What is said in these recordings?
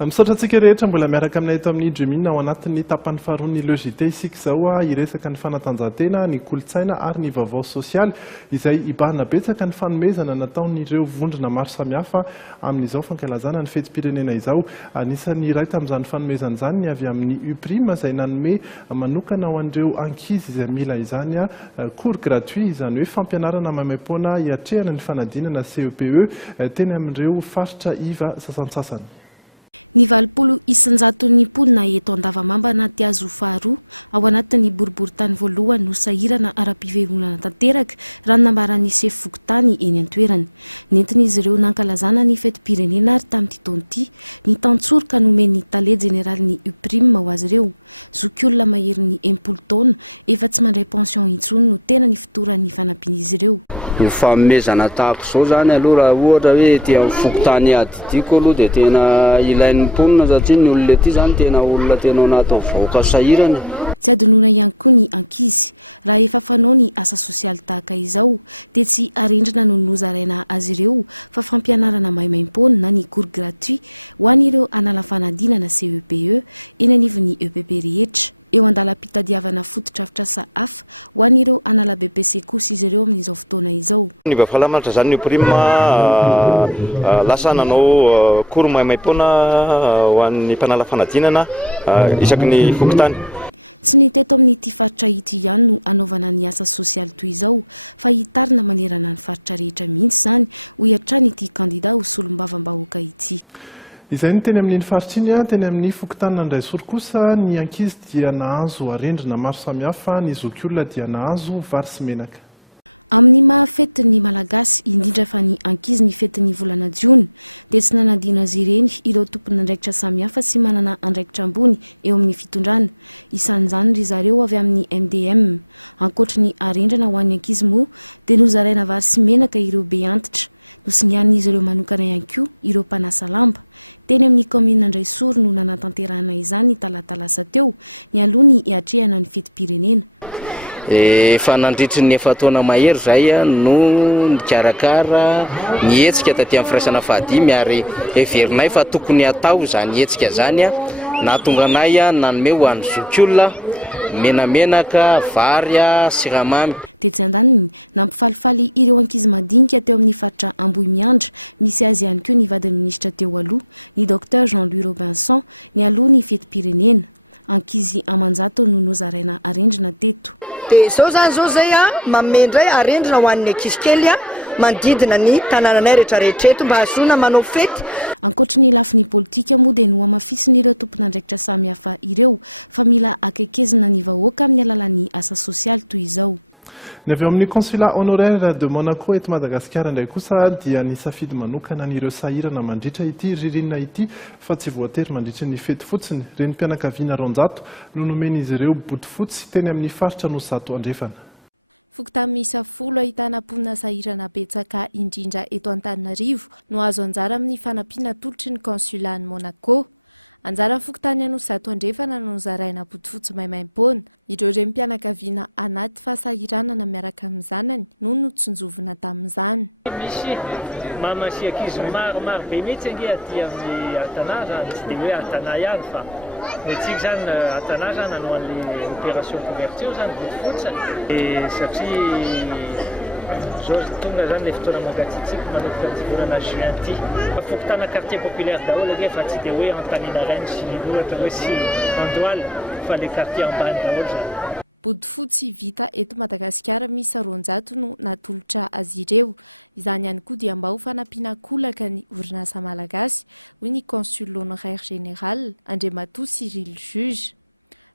Misaotra antsika rehetra mbola miaraka aminay eto amin'ny Jemina ao anatin'ny tapany faharoa ny logité isika izao iresaka ny fanatanjahantena, ny kolotsaina ary ny vaovao sosialy izay ibahana betsaka ny fanomezana nataon'ireo vondrona maro samihafa amin'izao fankalazana ny fetim-pirenena izao. Anisan'ny iray tamin'izany fanomezana izany ny avy amin'ny U-prime izay nanome manokana ho an'ireo ankizy izay mila izany cours gratuit, izany hoe fampianarana maimaimpoana hiatrehana ny fanadinana CEPE teny amin'ireo faritra iva sasantsasany. Ny 20 isanjaton'ny mponina eto Andavamamba Tiazo faharoa ao anatin'ny boriboritany voalohany no sahirana ara-piveronana tanteraka raha nambaran'ny sefo vokotany eny an-toerany. Nentin'izy ireo nankalazana ny fetim-pirenena ary tamin'ity taona ity ny tantsoroka nomen'ny tale jeneraly U-prime ho azy ireo. Zokiolona maherin'ny 10 taona efa tsy mandray pension intsony no tena ny fitoran'ny fanampian'izy ireo. Ny fanomezana tahaka izao zany aloha raha ohatra hoe ety amin'ny fokotany adidiko aloha dia tena ilain'ny mponina satria ny olona ety zany tena olona tena natao vahoaka sahirana. Tsy adinoina ihany koa ny ankizy raha efa fanao ny asa sosialy tahaka izao dia tsy arendrina no nozaraina azy ireo fa fampianarana maimaimpoana na ny cours gratuit ho an'ireo anala fanadinana CEPE eny anivon'ny EPP rehetra. Eo andalam-pitadiavana fototrafitra hafa ho an'ireo anala BPC kosa izy ireo amin'izao fotoana izao. Ny vahafahalamatra zany ny prime lasa nanao cours maimaimpoana ho an'ny mpanala fanadinana isaky ny fokotany. Tsy ny teto amin'ity faritra ity ihany no anaovana ny asa sosialy toy izao fa hitarina manerana ny faritra rehetra mihitsy zany ho hiatrany ity kandida ho solombavam-bahoaka ity. Izay ny teny amin'iny faritra iny teny amin'ny fokotany Andraisoro kosa ny ankizy dia nahazo arendrina maro samihafa, ny zokiolona dia nahazo vary sy menaka. Amin'ny mahafetin'ny malagasy indrindra fa ny ankizy ny fetin'ny volana jiona dia tsy nanadina azy ireny ireo tompony andraikitra samihafa sy manana andraikitra ambony eo amin'ny fitondrana. Isan'izany ry zareo avy amin'ny MDM. Ankoatra ny arendrina ho an'ny ankizy moa dia nozaraina vary sy menaka ireo be antitra. Nosingian'izy ireo manokana ihany koa ireo mpanasa lamba. Teny amin'ny commune Andraisoro no nanatanterahana izany talatalasa teo ny alohany hiatrehana ny fetim-pirenena. Efa nandritry ny efa taona mahery zay no nikarakara ny hetsika taty amin'ny firaisana fahadimy ary everinay fa tokony atao zany hetsika zany na tonga anay nanome ho an'ny zokiolona menamenaka, vary, siramamy. Tetsy andaniny nampifalifaly ireo ankizy madinika teo amin'ny faritra Ambohimiandra misy azy ihany koa ny vadin'ny minisitra teo aloha ny Dr Jean-Louis Robinson ny aloha ny fetim-pirenena. Ankizy amanjato no nozaraina arendrina teto. Dia izao zany zao zay mamendray arendrina ho an'ny ankizy kely mandidina ny tanànanay rehetrarehetra eto mba hahazoana manao fety. Ankoatra ny lafin'ny politika moa dia no amafisin'ireo tompon'andraikitra samihafa ireo fa mila akaikezina ny vahoaka amin'ny alalan'ny asa sosialy toy izao. Ny avy amin'ny consulat honoraire de Monaco eto Madagasikara indray kosa dia nisafidy manokana n'ireo sahirana mandritra ity ririnina ity fa tsy voatery mandritra ny fety fotsiny. Renim-pianakaviana Ronjato no nomen'izy ireo boty fotsy teny amin'ny faritra Nosato andrefana. Fokotany miisa 10 ahitana mponina sahirana betsaka indrindra eto Antananarivo no azo anjara amin'ny fanampiana tolotry ny consulat ny Monaco. Anjara fokotany Nosato andrefana no nozaraina boty fotsy maimaimpoana. Ireo renim-pianakaviana anaty fahasahiranana miaraka amin'ny zanany no notsonjovina tamin'izany. Misy mama sy ankizy maro be mihitsy ange aty amin'ny Atana zany tsy dia hoe Atana ihany fa netsika zany Atana zany nanao an'ilay opération couverture zany boty fotsy satria zao tonga zany le fotoana mangatsiatsiaka manomboka ny volana juin ity. Fokotana quartier populaire daholo age fa tsy dia hoe Antanina Reine sy ohatra hoe sy Andohalo fa le quartier ambany daholo zany. Boty fotsy vita eto Madagasikara miisa 200 no natolotra azy ireo. Izany ihany koa dia mba ho fanampiana kolaka ny orinasa malagasy hoy ny consul honoraire général Andriamatoa Cyril Juge.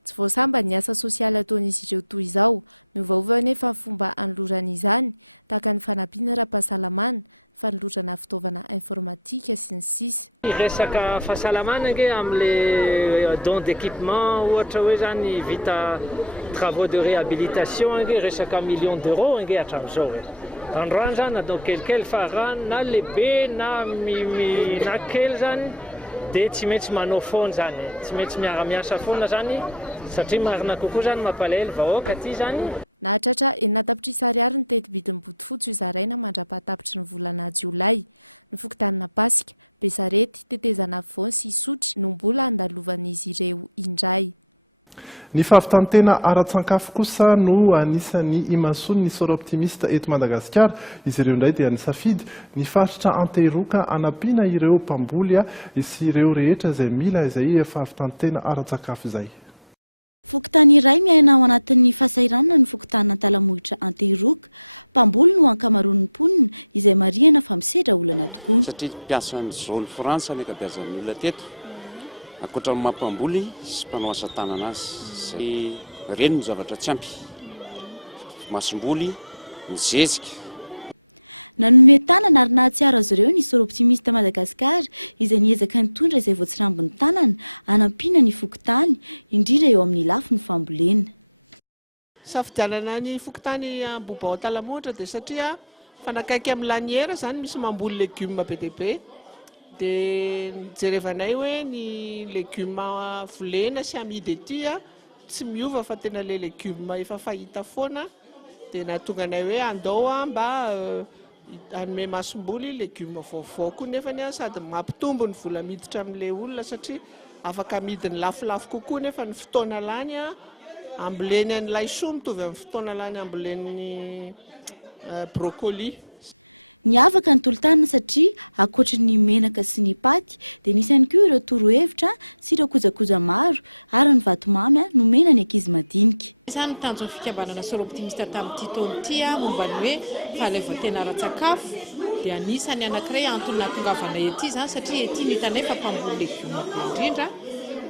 Tsy voasamba ny asa sosialy ataon'izy ireo toy izao, miovaova nefa fomba anolorana izany, tahaka ny fanampiana ara-pahasalamana, fanolorana fitaovana informatika sy ny sisa. Resaka fahasalamana ange amin'le don d'équipement ohatra hoe zany vita travaux de réhabilitation ange resaka millions d'euros ange hatramin'izao. Androany zany natao kelikely fa raha na lehibe na kely zany dia tsy maintsy manao foana zany, tsy maintsy miara-miasa foana zany satria marina kokoa zany mampalahelo vahoaka aty zany. nahatratra enatapitrisary ary ny teti-bitiny botofotsy izaraina mandra-pahatapitry ny volana Jiolay. Ny fokotanana Pasika, Besarety, tetezana voany sy sotry no mbola andalovan'izy ireo indray. Ny fahavitantena ara-tsankafo kosa no anisan'ny imasony ny sora optimista eto Madagasikara. Izy ireo indray dia nisafidy ny faritra Antehiroka anampiana ireo mpamboly sy ireo rehetra izay mila izay fahavitantena ara-tsakafo izay. Fokotany iray miaina ao anatin'ny fahasahiranana ny fokotana Talamohitra Antehiroka. Mpamboly no ankamaroan'ny mponina izay marihana fa misedra olana tokoa. Satria mpiasan'ny zone Frantsa ny ankabeazan'ny olona teto. Ankoatra ny mampamboly sy mpanao asa tanana azy. Izay reny no zavatra tsy ampy. Masom-boly, ny zezika. Nanome tanana ary nahatsiaro azy ireo ny sora optimista Madagasikara izay niezaka nitondra izay voatsirambin'ny tanana anampiana ny fokotany indrindra eo amin'ny lafiny fambolena. Safidianana ny fokotany Bobao Talamohitra dia satria fanakaiky amin'ny laniera zany misy mamboly legioma be dia be. Dia jerevanay hoe ny legioma volena sy amidy ety tsy miova fa tena le legioma efa fahita foana. Dia nahatonga anay hoe andao mba anome masom-boly legioma vaovao koa nefa sady mampitombo ny vola miditra amin'ilay olona satria afaka amidiny lafolafo kokoa nefa ny fotoana lany amboleny any laisoa mitovy amin'ny fotoana lany amboleny brocoli. Niavaka ny tolotanana satria ankoatra ny menaka sy ny paty dia nisy ihany koa ireo torohevitra sy ireo kojakoja maro ary ny vatomamy nomena ny ankizy madinika. Isany tanjony fikambanana sora optimista tamin'ity taona ity momba ny hoe fahaleovantena ara-tsakafo dia anisany anankiray antony nahatongavanay ety zany satria ety nitanay fa mpamboly legioma be indrindra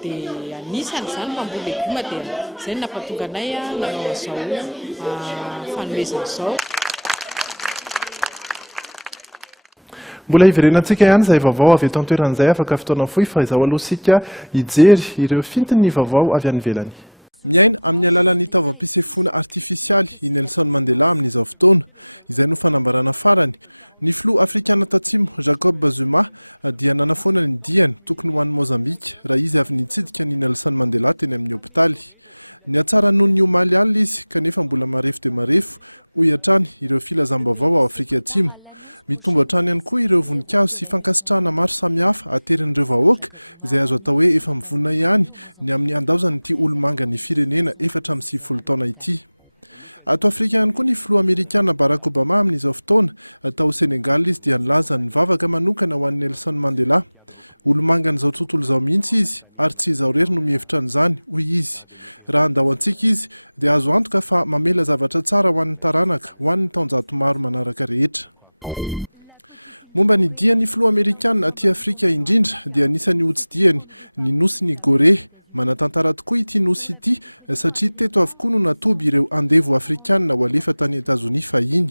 dia anisany zany mpamboly legioma dia izay no nampahatonga anay nanao an'izao fanomezana izao. Mbola hiverenantsika ihany izay vaovao avy eto an-toeran'izay afaka fotoana fohy fa izao aloha sika hijery ireo fintiny vaovao avy any ivelany. Miaina amin'ny alalan'ny taovam-pisefoana artifisialy i Nelson Mandela amin'izao fotoana izay no fanambarana farany. Ny filoha afrikana tatsimo Jacob Zuma dia nanafoana ny diany tokony ho an'ny Mozambika raha izy avy nitsidika ny Nelson Mandela teny amin'ny hopitaly. Ny atsara noho ny omaly alina izy kanefa mbola marefo dia marefo hoy hatrany ireo filazam-baovao ao Afrika Atsimo. Mitombo hatrany ihany koa ireo voninkazo sy fankasitrahana maro samihafa aterin'ireo vahoaka izay azo atao hoe efa mivona ihany ny amin'ny andaozan'ity olomanga ny firenena 470 taona ity. Ato Afrika ihany koa ny filoha Amerikana Barack Obama amin'izao fotoana tao Senegal izy dia nilaza ny vavaka manokana ho an'i Nelson Mandela. Olomanga n'izao tontolo izao mihitsy izy ary tsy izao rery no mihevitra an'izany hoy izy. Raha andao antsika izy dia azo antoka fa mamela zavatra tsara ho an'ny taranaka ho an'ny taonjato maro manaraka rehetra. Momba ny diany filoha Amerikana aty Afrika indrindra dia anisany hotsidiany ny nosy ny Gore. Manatantara tokoa ity nosy ity satria teto avokoa no natoby ireo andevo afrikanina ho alefa tany Etazonia fahiny.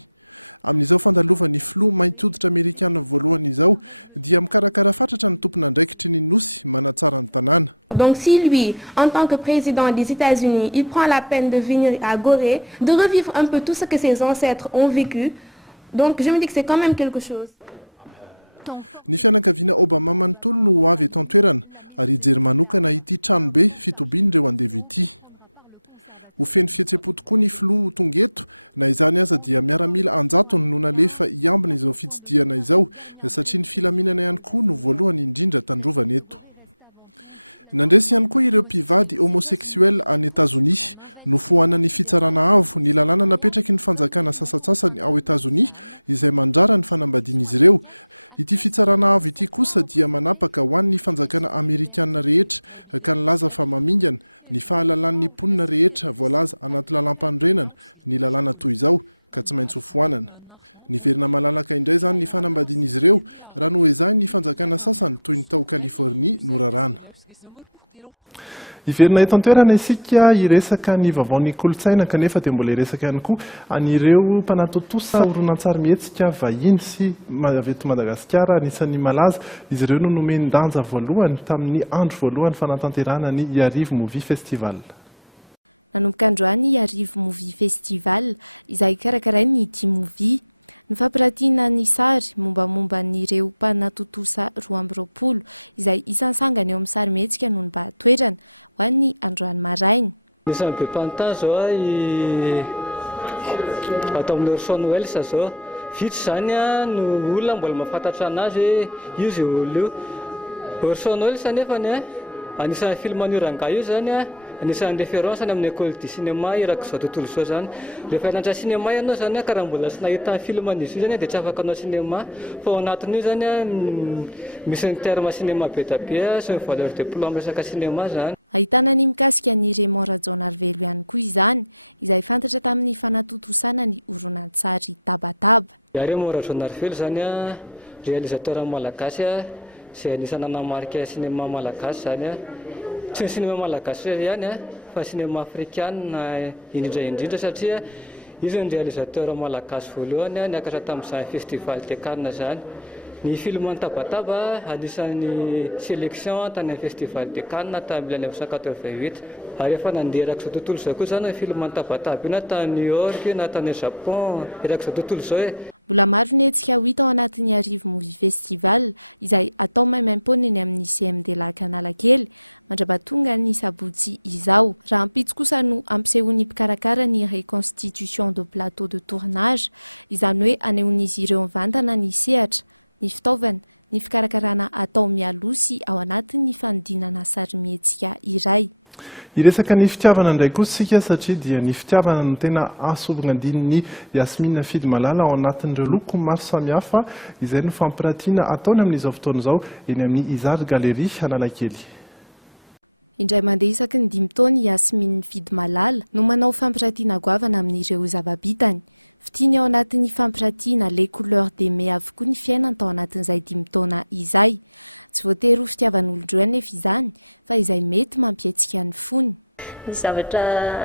Amin'izao fandalovany filoha mainty hoditra Amerikana voalohany izao dia mikarakara fatratra ny tompon'andraikitry ny nosy manatsara ny tanàna. Donc si lui, en tant que président des États-Unis, il prend la peine de venir à Gorée, de revivre un peu tout ce que ses ancêtres ont vécu, donc je me dis que c'est quand même quelque chose. Ny fianakaviana Obama manontolo no avy eto an-toerana ary hijery manokana ity tranobe fitobian'ireo andevo ity. Ho feno fihetsepo tokoa ny filoha tonga eto na izany aza dia miaramila anjatony no nalefa iambina izao fitsidiana izao satria ny filaminana ihany koa no voalohany indrindra tandrovana eto. Nandresy ihany koa ireo mpivady homosexuel any Etazonia no foanany fitsarana avo ny lalàna napetraky ny fanjakana sasatsasany ao Etazonia izay mandrara ny fanambadian'izy ireo. Ity fitsarana avo ity kosa dia manapaka ho an'ny fanjakana Amerikana rehetra ka nilaza fa mamingana ny fahalalan'ny mponina rehetra voalaza anaty lalam-panorenana ny lalàna toy izao ka tsy maintsy ho foanana. Niverina malalaka indray zany ny fanambadian'izy ireo raha no ezahiny ny fanjakana sasany toy ny tao Kalifornia no rarana. Iverina eto an-toerana isika iresaka ny vaovaon'ny kolontsaina kanefa dia mbola iresaka ihany koa an'ireo mpanatotosa horonan-tsary mihetsika vahiny sy avy eto Madagasikara anisan'ny malaza izy ireo no nomeny danja voalohany tamin'ny andro voalohany fanatanterahana ny Iarivo Movie Festival. Nanomboka androany Iarivo Movie Festival izay karakarainy Ity Movie. Ny fampiratiana ny sary mombamomba n'ireo mpanatotosa 2020 izay isantsangany eo amin'ny sary mihetsika noho ny mba toerana ho an'ny androany maraina. Nisan'ny be mpanontany zao atao amin'ny Orson Welles zao vitsy zany no olona mbola mahafantatra anazy io zay olo io. Orson Welles nefany anisan'ny film an'Uranga io zany anisan'ny référence amin'ny école du cinéma iraka zao tontolo zao zany. Rehefa hianatra cinéma ianao zany karaha mbola tsy nahita film an'izy io zany dia tsy afaka hanao cinéma fa ao anatin'io zany misy ny terme cinéma be da be sy ny valeur de plan resaka cinéma zany. Ahitana ny mikasika ny Raymond Rajaonarivelo ihany koa izany izay fantatra tamin'ny fanatotosana ny horonan-tsary Tabataba. Raymond Rajaonarivelo zany réalisateur malagasy izay anisany nanamarika cinéma malagasy zany tsy ny cinéma malagasy ihany fa cinéma africain indrindra satria izy ny réalisateur malagasy voalohany niakatra tamin'izany festival de Cannes zany. Ny film Tabataba anisan'ny sélection tany amin'ny festival de Cannes tamin'ny 1988 ary efa nandeha iraka izao tontolo izao koa zany film Tabataba io na tany New York na tany Japon iraka izao tontolo izao Mbola maro ny hetsika hita ao anatin'ny Arivo Movie Festival izay atao maimaimpoana eny amin'ny CMD Lac Analakely mandrapatonga ny sabotsy izao. Raha ampitso kosa no ampisehoan'ny mpikarakara ny reconstitution de plateau de tournage izany hoe anehoan'izy ireo mivantana ny sehatra, ny fitaovana, ny fikarakarana atao mialoha ao anatin'ny fanodinana sarimihetsika iray. Iresaka ny fitiavana indray kosa sika satria dia ny fitiavana no tena asobona andininy Yasmine Fidy Malala ao anatin'ireo loko maro samihafa izay no fampiratiana ataony amin'izao fotoana izao eny amin'ny Izard Galerie Analakely. Indray mandeha isaky ny 5 taona Yasmine Fidy Malala no manao fampiratiana goavana amin'ireo zava-bitany. Fitiany ao anatin'ny fampiratiana les couleurs d'aimer avokoa ny fiainany tao anatin'izay 5 taona izay. Tsy voatery ho fitiavan'olon-droa nefa izany fa izay mety mampietsika ny fony. Ny zavatra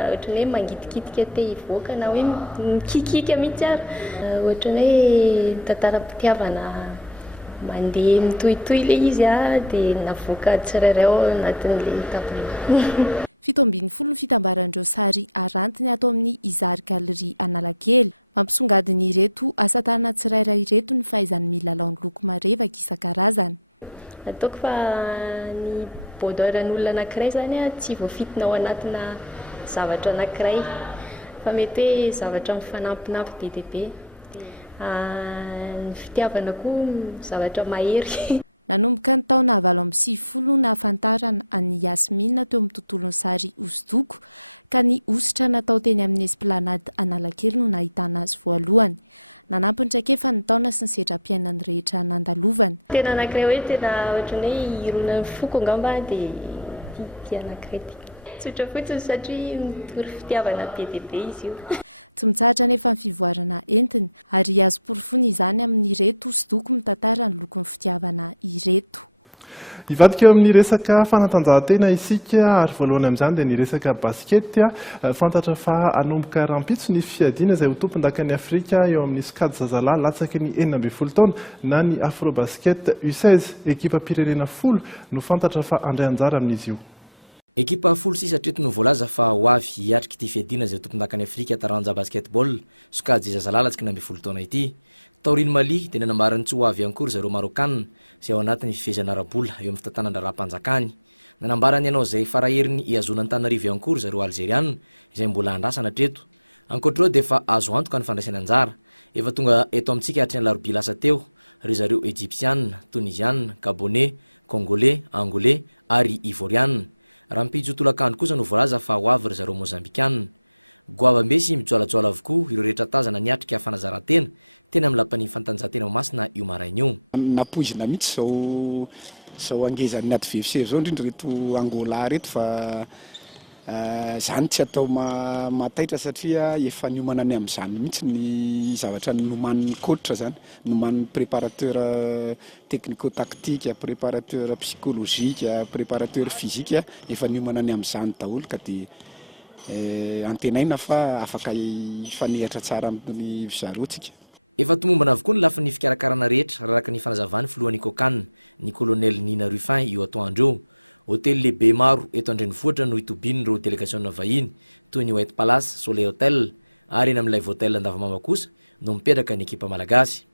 ohatran'ny hoe mangitikitika te hivoaka na hoe mikikika mihitsy ary. Ohatran'ny hoe tantaram-pitiavana mandeha mitohitohy ilay izy dia navoaka tsirairay ao anatin'ilay tableau. 70 fitambaran'ireo sary arantiny atao amin'ny Izard Galerie Analakely. Mampisongadiny ireto asa tanana tsirairay ireto ny fahaizany milalao ny loko marevaka isan-karazany. Ataoko fa ny bodoran'olona anankiray zany tsy voafitina ao anatina zavatra anankiray fa mety hoe zavatra mifanampinampy be dia be. Ny fitiavana koa zavatra mahery. Nanomboka ny taona 2020 nahafantarana an'i Yasmine teo amin'ny tontolon'ny sary hosodoko ka ny ositra natao teny amin'ny Esplanade Analakely no nahitana azy voalohany. Nanampy ny traikefa ny taona sy ny sedram-piainany rehetra nandalovany. Tena anankiray hoe tena ohatran'ny hoe irona ny foko angamba dia tia anankiray ty. Tsotra fotsiny satria mitory fitiavana be dia be izy io. Tsy mitsahatra nefa ny fivoarana entiny ary azo porofony izany amin'ny ireto hosodoko mitantara ny lokon'ny fitiavana ireto. Ivadika eo amin'ny resaka fanatanjahantena isika ary voalohany amin'izany dia ny resaka basket fantatra fa anomboka rampitso ny fiadiana izay ho tompon-dakan'ny Afrika eo amin'ny skady zazalahy latsaky ny 12 taona na ny Afrobasket U16 ekipa pirenena 10 no fantatra fa andray anjara amin'izy io. Ekipa 16 hatreto no voalaza fa ho avy hiatrika ity fiadiana izay tompon-dakan'ny Afrika taranja basketball sokady zazalahy latsaky ny 12 taona ity. Taurine Mali dia nanambarany tsy ho avy ankory zareo Marokanina izay ao anatin'ny fifehezana ara-bola eo amin'ny fitantanana raha-mpanjakany. Nanambarany ianao izay faraheriny hiazona Antananarivo ankory zareo Algeriana izay mbola andrasana hatreto. Ankoatr'ireo dia efa azo antoka ny fandraisana anjara. Efa tonga eto amintsika hatrany larobia lasa teo ry zareo Egyptiana, Tunisiana, Gabonais, Congolais, Angolais ary Ivoriana. Raha mipijy tolakandro kosa no voalaza fa ho avy ry zareo Mozambikiana. Goavambesy mijoalajoala avokoa ireo rehetra tazana niatrika fanazarantena tena amin'ny lapan'ny fantanjahantena masina io maraina io. Napoizina mihitsy zao angezan'ny adversaire zao indrindra reto Angola reto fa zany tsy atao mataitra satria efa niomana ny amin'izany mihitsy ny zavatra noman'ny coach zany, noman'ny préparateur technico-tactique, préparateur psychologique, préparateur physique efa niomana ny amin'izany daholo ka dia antenaina fa afaka ifanehatra tsara amin'ny zarotsika. Efa tomombana avokoa ny lafin'ny fikarakarana rehetra araka ny fanazavany filohan'ny Kokana ny colonel Nina Ruffin io atoandro. Hôtel lehibe maro eto Andrenivohitra no itobin'ireo délégation vahiny toy ny White Palace, Soleil Hotel ary eny amin'ny Live Hotel Andavamamba kosa no mipetraka ny ekipa malagasy.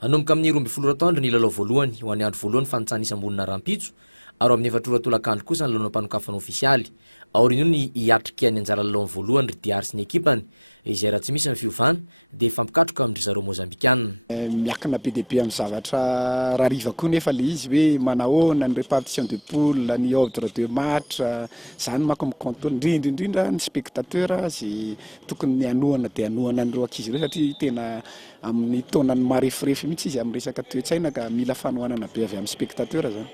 Hanomboka amin'ny 12 atoandro ny lalao voalohany ho an'ny andro voalohany fanitsana isam-bolona rampitso ary amin'ny 4 tolakandro kosa ny lalao mpanokafana ofisialy. Aorian'io ny hiatrika ny anjara lalao voalohany ry Diary sy ny ekipany izay raha tsy misy ny fiovana dia fampikatroka amindry zareo mozambikanina. Miakina be dia be amin'ny zavatra rariva koa nefa le izy hoe manahoana ny répartition de poule, ny ordre de match, zany manko micontrôle indrindra ny spectateur zay tokony ny anohana dia anohana an'ireo ankizy ireo satria tena amin'ny taonany marefirefy mihitsy izy amin'ny resaka toe-tsaina ka mila fanohanana be avy amin'ny spectateur zany.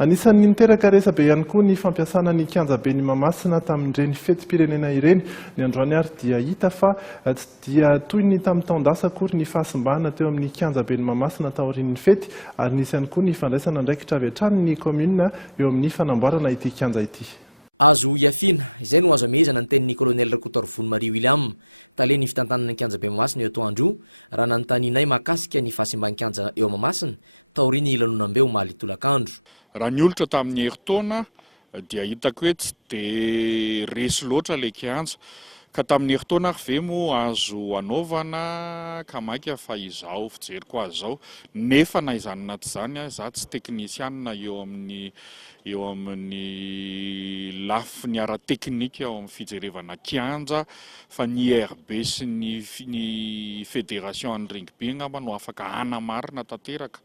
Anisan'ny niteraka resabe ihany koa ny fampiasana ny kianjabe ny Mahamasina tamin'ireny fetim-pirenena ireny. Ny androany ary dia hita fa tsy dia toy ny tamin'ny taon-dasa akory ny fahasimbahana teo amin'ny kianjabe ny Mahamasina taorian'ny fety, ary nisy ihany koa ny fandraisana ndraikitra avy hatrany ny commune eo amin'ny fanamboarana ity kianja ity. Azo iafina, izay no azo amehezana ny tenin'ny colonel Rakotor Marie William tale ny fitantanana ny kianjabe Mahamasina eo atoandro raha nanontanianay mahakasika ny fahasimban-kianja eo Mahamasina taoriany lanonam-beo Mahalitolakandro. Raha ny olatra tamin'ny herintaona dia hitako hoe tsy dia resy loatra ilay kianja, ka tamin'ny herintaona ary ve moa azo anaovana ka maika fa izao fijeriko azy izao, nefa na izany na tsy izany za tsy teknisianina eo amin'ny lafiny ara-teknika ao amin'ny fijerevana kianja, fa ny RB sy ny fédération any rugby ngamba no afaka hanamarina tanteraka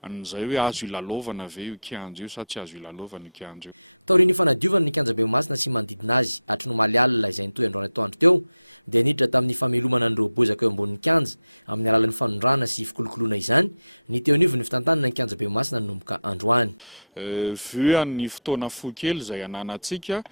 an'izay hoe azo ilalovana ve io kianja io sa tsy azo ilalovana io kianja io. Taorian'ny fanadiovana ny kianjabe Mahamasina sy manodidina azy hatry no maly alina izay nitoy androany atoandro teo dia niditra tamin'ny famelomana an'ireo bozaka eo ambonin'ny kianja amin'ny alalan'ny fanondrana sy fikolokoloana izany ny teo anivon'ny fitantanana ny kianjabe Mahamasina nanomboka androany. Vu an'ny fotoana fohy kely izay ananantsika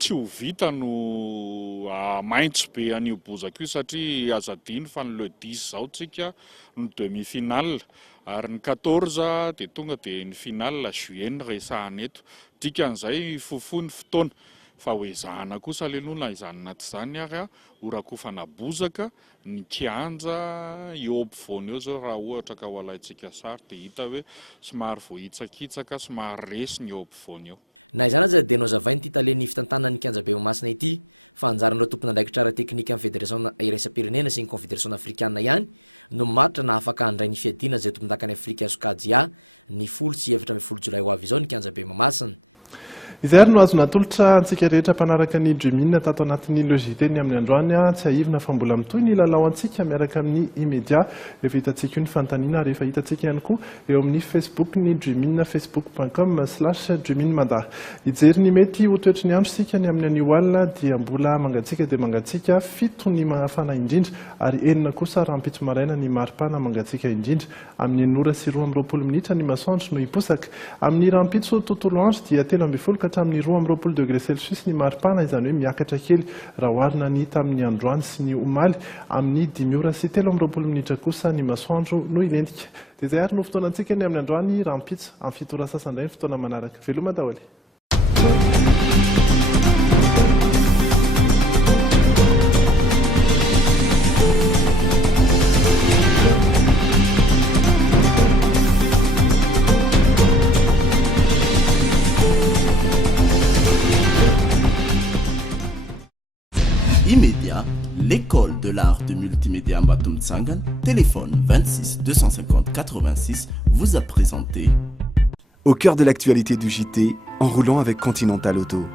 tsy ho vita no maintso be an'io bozaka io satria azadiny fa ny le 10 zao tsika ny demi-finale ary ny 14 dia tonga dia ny finale juillet resahana eto, dikan'izay fofoa ny fotoana fa ho ezahana kosa lenona izany na tsy izany ary horakofana bozaka ny kianja eo ampovoany eo zao raha ohatra ka ho alaitsika sary dia hita hoe somary voahitsakitsaka somary resy ny eo ampovoany eo. Na izany aza dia nozavainy ity talen'ny fitantanana ny kianjabe Mahamasina ity fa anjaran'ireo tompona andraikitra ara-teknika amin'ny fédération iraisam-pirenena sy ny confédération africaine ihany no maritra na afaka handray ny fiadina izay tompon-dakany Afrika Sokadia ny 10 Jolay ho avy izao ny kianjabe Mahamasina. Izay ary no azo natolotra antsika rehetra mpanaraka ny Dreamina tato anatin'ny logiteny amin'ny androany tsy ahivina fa mbola mitoy ny lalao antsika miaraka amin'ny immédiat rehefa hitantsika io ny fantaniana rehefa hitantsika ihany koa eo amin'ny Facebook ny Dreamina facebook.com/Dreaminmanda. Ijery ny mety ho toetry ny andro sika ny amin'ny anio alina dia mbola mangatsika dia mangatsika 7 ny mafana indrindra ary 9 kosa rahampitso maraina ny maripana mangatsika indrindra amin'ny 9:20 minitra ny masoandro no hiposaka amin'ny rahampitso tontolo andro dia 13 hatramin'ny 20 degré Celsius ny maripana izany hoe miakatra kely raha oharina ny tamin'ny androany sy ny omaly amin'ny 10:13 minitra kosa ny masoandro no ilendika. Dia izay ary no fotoanantsika ny amin'ny androany rahampitso amin'ny fitora sasandray ny fotoana manaraka. Veloma daholo. Immédiat, l'école de l'art de multimédia Mbatoum Tsangan, téléphone 26 250 86, vous a présenté. Au cœur de l'actualité du JT, en roulant avec Continental Auto.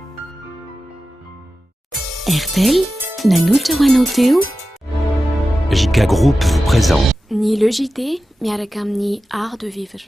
RTL, Nanucha Wanoteu. JK Group vous présente. Ni le JT, miarakam ni art de vivre.